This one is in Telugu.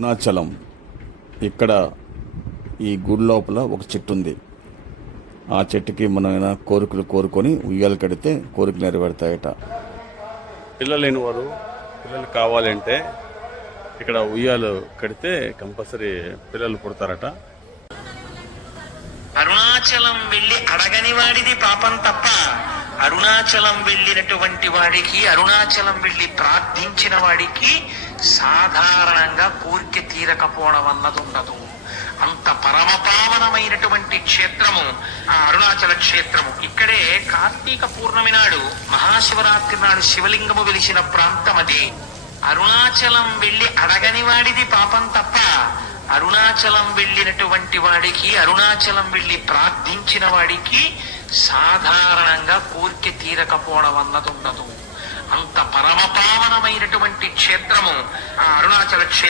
అరుణాచలం. ఇక్కడ ఈ గుడి లోపల ఒక చెట్టు ఉంది. ఆ చెట్టుకి మనం ఏమైనా కోరికలు కోరుకొని ఉయ్యాలు కడితే కోరికలు నెరవేరుతాయట. పిల్లలు లేని వారు పిల్లలు కావాలంటే ఇక్కడ ఉయ్యాలు కడితే కంపల్సరీ పిల్లలు పుడతారట. అరుణాచలం వెళ్ళి అడగని వాడిది పాపం తప్ప, అరుణాచలం వెళ్ళినటువంటి వాడికి, అరుణాచలం వెళ్ళి ప్రార్థించిన వాడికి సాధారణంగా కోరిక తీరకపోవడం అన్నది ఉండదు. అంత పరమపావనమైనటువంటి క్షేత్రము ఆ అరుణాచల క్షేత్రము. ఇక్కడే కార్తీక పూర్ణమి నాడు, మహాశివరాత్రి నాడు శివలింగము వెలిసిన ప్రాంతం అది. అరుణాచలం వెళ్ళి అడగని వాడిది పాపం తప్ప, అరుణాచలం వెళ్ళినటువంటి వాడికి, అరుణాచలం వెళ్ళి ప్రార్థించిన వాడికి సాధారణంగా కోరిక తీరకపోవడం అన్నది ఉండదు. అంత పరమపావనమైనటువంటి క్షేత్రము ఆ అరుణాచల క్షేత్రం.